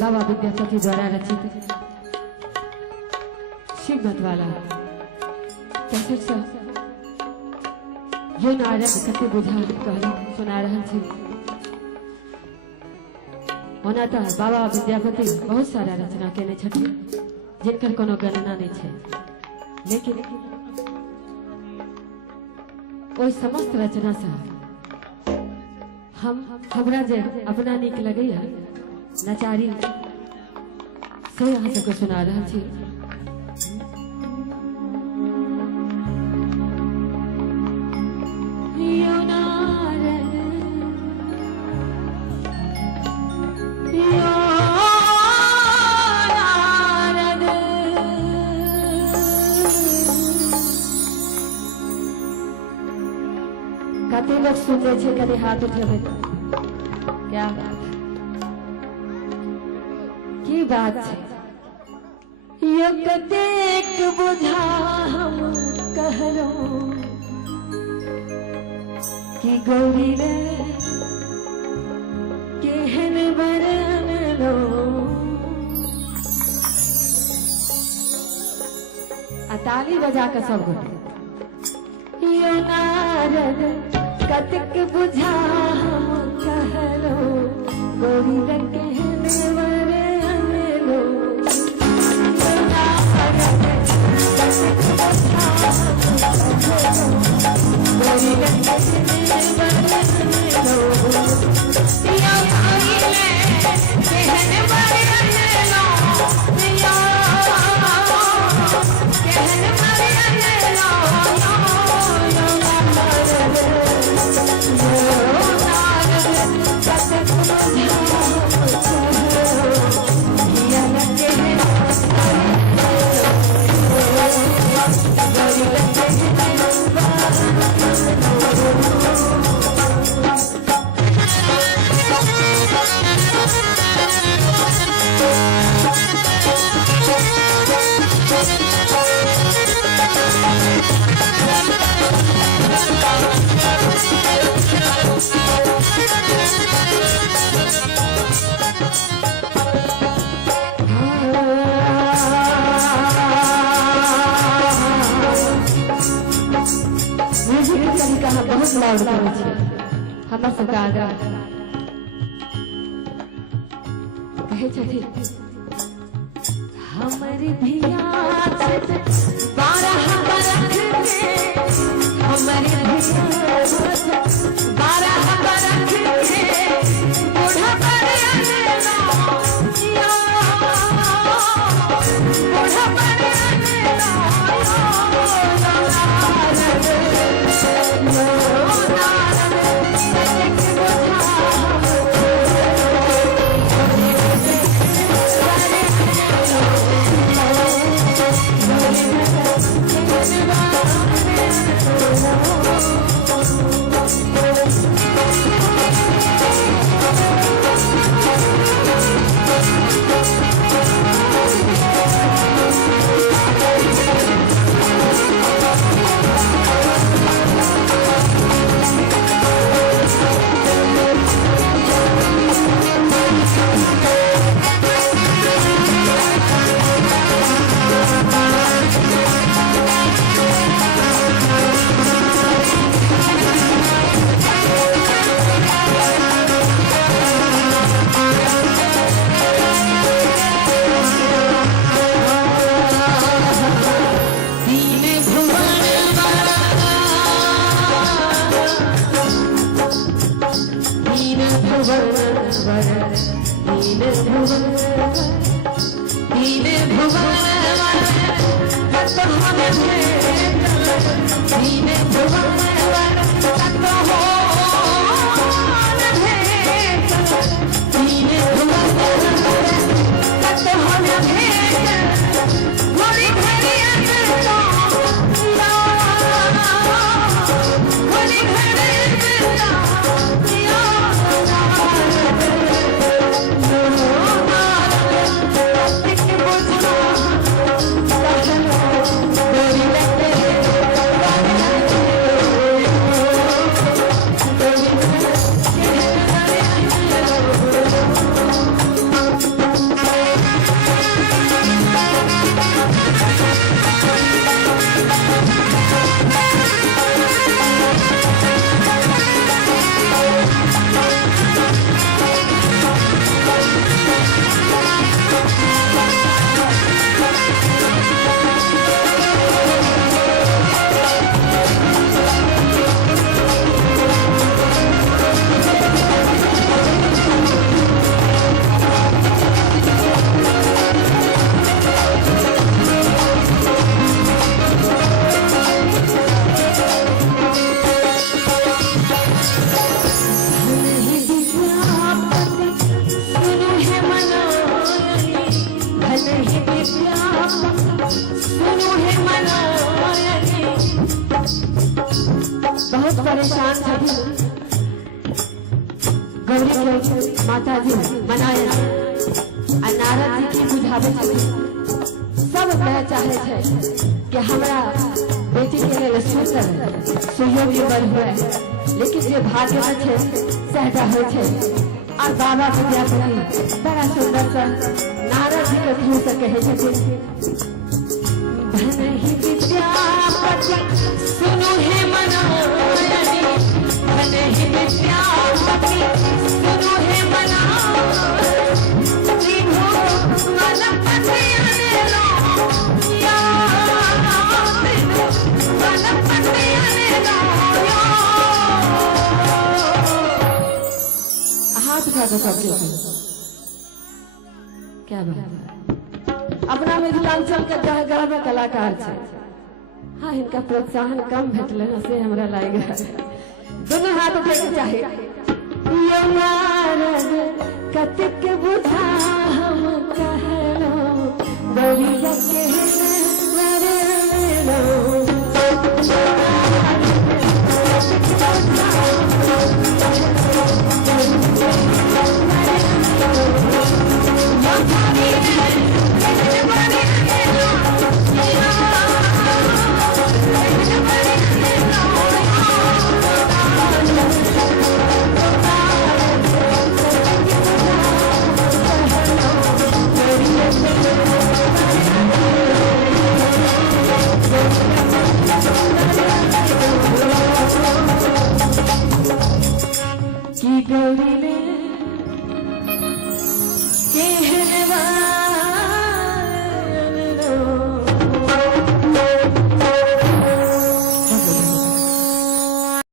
बाबा विद्यापति द्वारा रचित श्रीमद वाला कैसेट से यो नारद कते बुझा कहली सुना रहल छी। ओना तो बाबा विद्यापति बहुत सारा रचना केने छथिन जिनकर कोनो गणना नहीं छे, लेकिन ओई समस्त रचना से हमरा जे अपना निक लगैया नचारी से अहाँ सबके सुना रहल छी। कते लोग सुन रहे छे, कभी हाथ उठेबे। क्या बात की बात है, यो कतेक बुझा हम कहलो कि गौरी रे केहन बरन लो। ताली बजा के सब गोटे यो नारद कतेक बुझा हम कहलो गौरी रे केहन बरन लो। यो नारद कतेक बुझा हम कहलो गौरी रे केहन बरन लो। यो गौरी रे केहन बरन लो, यो केहन बरन लो। बहुत लाउड करै छी हमरा सबके आग्रह कहै छथिन हमर धिया बारह बरख के, हमर धिया 12 बरख के बूढ़ा पर अनलो, यो बूढ़ा पर इंसान छथिन गौरी के माता जी मनाए आ नारद जी की बुझावे छथिन सब मैं चाहे छे कि हमरा बेटी के लेल सुंदर सुयोग्य वर हुए, लेकिन जे भाग्य में छे सहटा हो छे। और बाबा विद्यापति बड़ा सुंदर सा नारद जी के थ्रू से कहे छथिन, धन ही विद्यापति सुनो हे मनोरणी, धन ही विद्यापति सुनो हे मनोरणी, त्रिभुवन मनपति अनेलो या मनपति अनेलो या। हाथ उठा दो सबके, क्या बात है। अपना मिथिलांचल के गहगह कलाकार छे। हाँ, इनका प्रोत्साहन कम भेटले न से हमरा लाग दोनों हाथ उठे के चाहे। यो नारद कतिक बुझा हम कहलो, गौरिया के नरेलो की गौरी